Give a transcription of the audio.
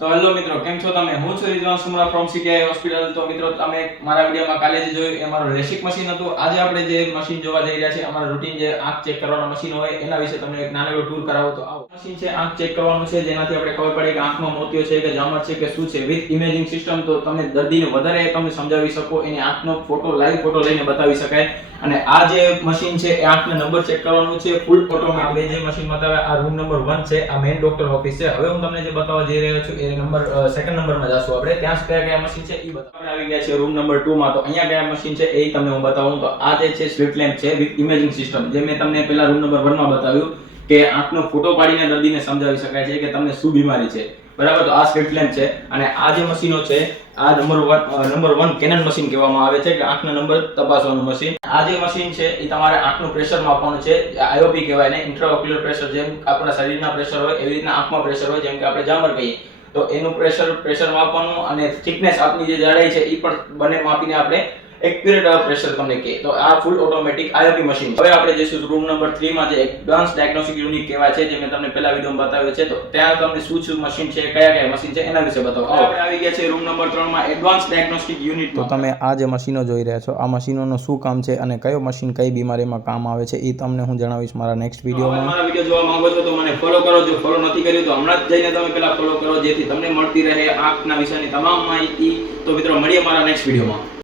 તો હેલો મિત્રો, કેમ છો તમે? હું છું રિઝવાન સુમરા ફ્રોમ સીટીઆઈ હોસ્પિટલ. તો મિત્રો, તમે મારા વિડીયોમાં કાલે જે જોયું એ મારું લેસિક મશીન હતું. આજે આપણે જે મશીન જોવા જઈ રહ્યા છીએ, અમારું રૂટીન જે આંખ ચેક કરવાનું મશીન હોય એના વિશે તમને એક નાનો ટૂર કરાવો. તો આવો મશીન છે, આંખ ચેક કરવાનું છે, જેનાથી આપણે ખબર પડે કે આંખમાં મોતિયો છે કે જામર છે કે શું છે, વિથ ઇમેજિંગ સિસ્ટમ. તો તમે દર્દીને વધારે તમને સમજાવી શકો, એની આંખનો ફોટો, લાઈવ ફોટો લઈને બતાવી શકાય. અને આ જે મશીન છે એ આંખના નંબર ચેક કરવાનું છે, ફૂલ ઓટોમેટિક. જે મશીન બતાવે આ રૂમ નંબર 1 છે, આ મેઇન ડોક્ટર ઓફિસ છે. હવે હું તમને જે બતાવવા જઈ રહ્યો છું એ નંબર સેકન્ડ નંબરમાં જાશું આપણે. ત્યાં કયા કયા મશીન છે એ બતાવવા આવી ગયા છે રૂમ નંબર 2 માં. તો અહીંયા કયા મશીન છે એ તમને હું બતાવું. તો આ જે છે સ્લિટ લેમ્પ છે વિથ ઇમેજિંગ સિસ્ટમ, જે મેં તમને પહેલા રૂમ નંબર 1 માં બતાવ્યું કે આંખનો ફોટો પાડીને દર્દીને સમજાવી શકાય છે કે તમને શું બીમારી છે. બરાબર. તો આ સ્લિટ લેમ્પ છે. અને આ જે મશીનો છે, આ નંબર 1 કેનન મશીન કહેવામાં આવે છે, કે આંખના નંબર તપાસવાનું મશીન. આ જે મશીન છે એ તમારે આંખનું પ્રેશર માપવાનું છે. આઈઓપી કહેવાય ને, ઇન્ટ્રાઓક્યુલર પ્રેશર. જેમ આપણા શરીરના પ્રેશર હોય એવી રીતના આંખમાં પ્રેશર હોય. જેમ કે આપણે જામર કહીએ તો એનું પ્રેશર માપવાનું, અને થિકનેસ આપની જે જાડાઈ છે એ પણ બંને માપીને આપણે એક્યુરેટ પ્રેશર તમને કહે. તો આ ફૂલ ઓટોમેટિક આઈઓપી મશીન. હવે આપણે જઈશું રૂમ નંબર 3 માં, જે એડવાન્સ ડાયગ્નોસ્ટિક યુનિટ કહેવાય છે, જે મેં તમને પહેલા વિડિયોમાં બતાવ્યું છે. તો ત્યાં તમને શું મશીન છે, કયા કયા મશીન છે એના વિશે બતાવો. આપણે આવી ગયા છે રૂમ નંબર 3 માં, એડવાન્સ ડાયગ્નોસ્ટિક યુનિટ. તો તમે આ જે મશીનો જોઈ રહ્યા છો, આ મશીનોનું શું કામ છે અને કયો મશીન કઈ બીમારીમાં કામ આવે છે એ તમને હું જણાવીશ મારા નેક્સ્ટ વિડીયોમાં. મારા વિડીયો જોવા માંગો છો તો મને ફોલો કરો. જો ફોલો નથી કર્યું તો હમણાં જ જઈને તમે પહેલા ફોલો કરો, જેથી તમને મળતી રહે આંખના વિશેની તમામ માહિતી. તો મિત્રો, મળીએ મારા નેક્સ્ટ વિડીયોમાં.